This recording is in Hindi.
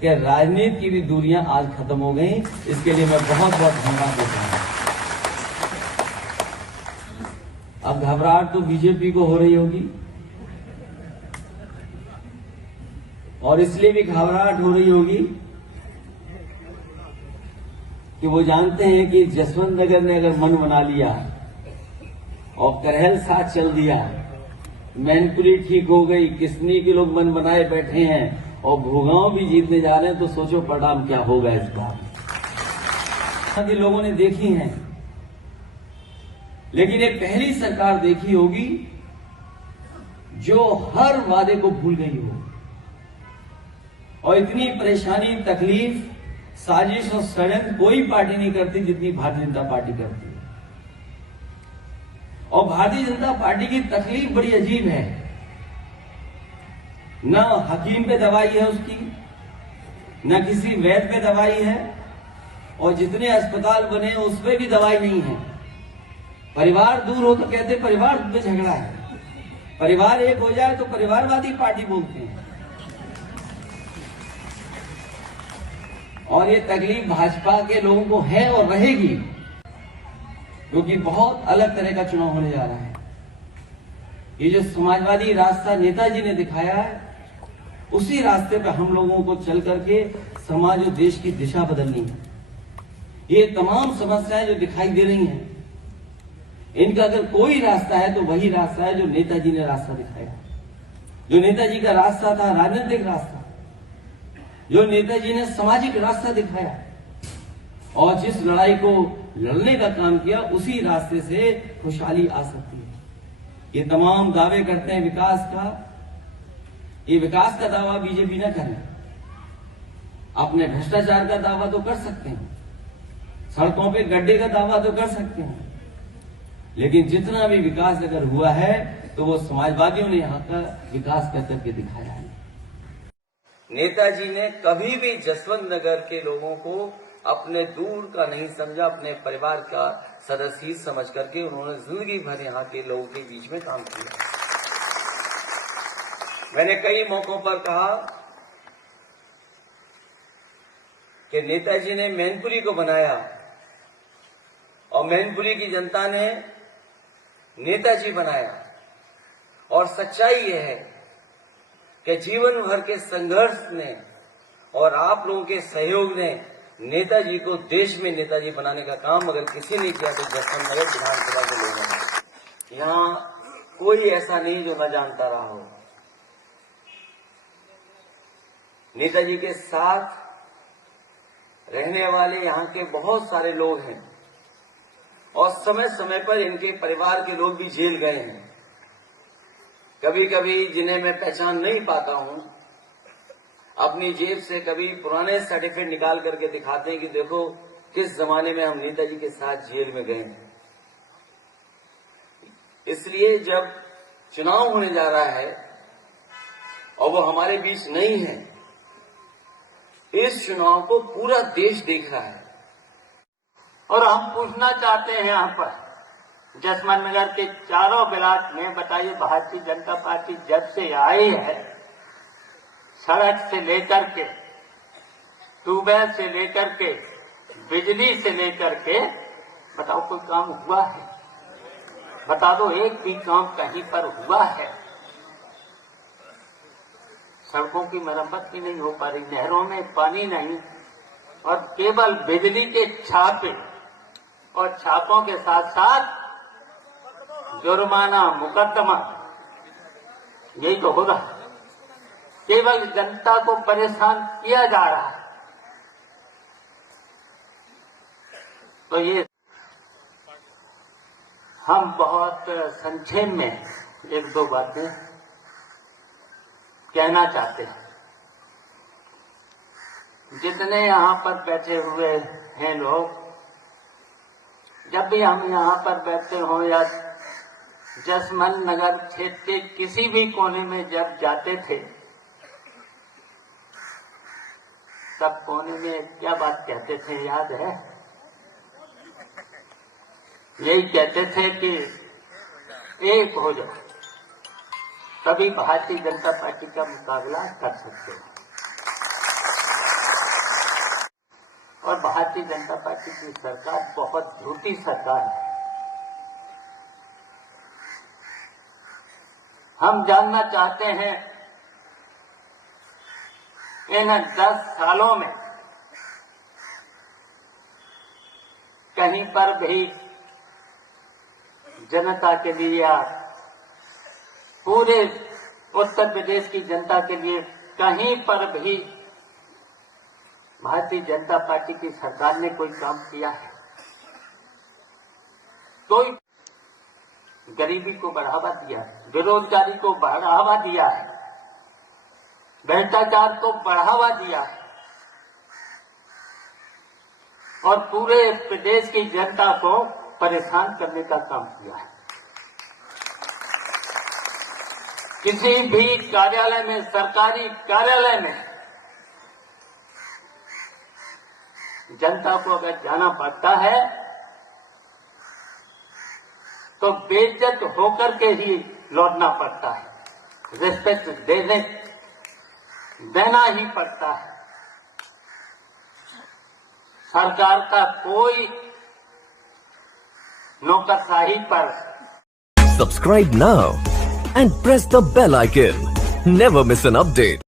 कि राजनीति की भी दूरियां आज खत्म हो गई। इसके लिए मैं बहुत बहुत धन्यवाद देता हूं। अब घबराहट तो बीजेपी को हो रही होगी, और इसलिए भी घबराहट हो रही होगी कि वो जानते हैं कि जसवंत नगर ने अगर मन बना लिया और करहल साथ चल दिया, मैनपुरी ठीक हो गई, किसनी के लोग मन बनाए बैठे हैं और भूगांव भी जीतने जा रहे हैं, तो सोचो परिणाम क्या होगा इस बार। लोगों ने देखी हैं, लेकिन ये पहली सरकार देखी होगी जो हर वादे को भूल गई हो, और इतनी परेशानी, तकलीफ, साजिश और षड्यंत्र कोई पार्टी नहीं करती जितनी भारतीय जनता पार्टी करती है। और भारतीय जनता पार्टी की तकलीफ बड़ी अजीब है, न हकीम पे दवाई है उसकी, न किसी वैद्य पे दवाई है, और जितने अस्पताल बने उस पे भी दवाई नहीं है। परिवार दूर हो तो कहते परिवार में झगड़ा है, परिवार एक हो जाए तो परिवारवादी पार्टी बोलते हैं। और ये तकलीफ भाजपा के लोगों को है और रहेगी, क्योंकि बहुत अलग तरह का चुनाव होने जा रहा है। ये जो समाजवादी रास्ता नेताजी ने दिखाया है, उसी रास्ते पे हम लोगों को चल करके समाज और देश की दिशा बदलनी है। ये तमाम समस्याएं जो दिखाई दे रही हैं, इनका अगर कोई रास्ता है तो वही रास्ता है जो नेताजी ने रास्ता दिखाया। जो नेताजी का रास्ता था राजनीतिक रास्ता, जो नेताजी ने सामाजिक रास्ता दिखाया, और जिस लड़ाई को लड़ने का काम किया, उसी रास्ते से खुशहाली आ सकती है। ये तमाम दावे करते हैं विकास का, ये विकास का दावा बीजेपी न करे। अपने भ्रष्टाचार का दावा तो कर सकते हैं, सड़कों पे गड्ढे का दावा तो कर सकते हैं, लेकिन जितना भी विकास अगर हुआ है तो वो समाजवादियों ने यहाँ का विकास कर करके दिखाया है। नेताजी ने कभी भी जसवंत नगर के लोगों को अपने दूर का नहीं समझा, अपने परिवार का सदस्य ही समझ करके उन्होंने जिंदगी भर यहाँ के लोगों के बीच में काम किया। मैंने कई मौकों पर कहा कि नेताजी ने मैनपुरी को बनाया और मैनपुरी की जनता ने नेताजी बनाया, और सच्चाई यह है कि जीवन भर के संघर्ष ने और आप लोगों के सहयोग ने नेताजी को देश में नेताजी बनाने का काम अगर किसी ने किया तो जसवंत नगर विधानसभा के लोगों ने। यहाँ कोई ऐसा नहीं जो न जानता रहा हो। नेताजी के साथ रहने वाले यहाँ के बहुत सारे लोग हैं, और समय समय पर इनके परिवार के लोग भी जेल गए हैं। कभी कभी जिन्हें मैं पहचान नहीं पाता हूं, अपनी जेब से कभी पुराने सर्टिफिकेट निकाल करके दिखाते हैं कि देखो किस जमाने में हम नेताजी के साथ जेल में गए हैं। इसलिए जब चुनाव होने जा रहा है और वो हमारे बीच नहीं है, इस चुनाव को पूरा देश देख रहा है। और हम पूछना चाहते हैं यहाँ पर जसवंत नगर के चारों ब्लॉक में, बताइए भारतीय जनता पार्टी जब से आई है, सड़क से लेकर के, ट्यूबवेल से लेकर के, बिजली से लेकर के, बताओ कोई काम हुआ है? बता दो एक भी काम कहीं पर हुआ है? सड़कों की मरम्मत भी नहीं हो पा रही, नहरों में पानी नहीं, और केवल बिजली के छापे, और छापों के साथ साथ जुर्माना, मुकदमा, यही तो हो रहा है। केवल जनता को परेशान किया जा रहा है। तो ये हम बहुत संक्षेप में एक दो बातें कहना चाहते हैं। जितने यहाँ पर बैठे हुए हैं लोग, जब भी हम यहाँ पर बैठते हों या जसवंत नगर क्षेत्र के किसी भी कोने में जब जाते थे, सब कोने में क्या बात कहते थे याद है? यही कहते थे कि एक हो जाओ, तभी भारतीय जनता पार्टी का मुकाबला कर सकते हो। और भारतीय जनता पार्टी की सरकार बहुत झूठी सरकार है। हम जानना चाहते हैं इन 10 सालों में कहीं पर भी जनता के लिए या पूरे उत्तर प्रदेश की जनता के लिए कहीं पर भी भारतीय जनता पार्टी की सरकार ने कोई काम किया है? कोई गरीबी को बढ़ावा दिया है, बेरोजगारी को बढ़ावा दिया है, भ्रष्टाचार को बढ़ावा दिया है और पूरे प्रदेश की जनता को परेशान करने का काम किया है। किसी भी कार्यालय में, सरकारी कार्यालय में जनता को अगर जाना पड़ता है तो बेइज्जत होकर के ही लौटना पड़ता है, रिस्पेक्ट देना ही पड़ता है। सरकार का कोई नौकरशाही पर Subscribe now and press the bell icon. Never miss an update.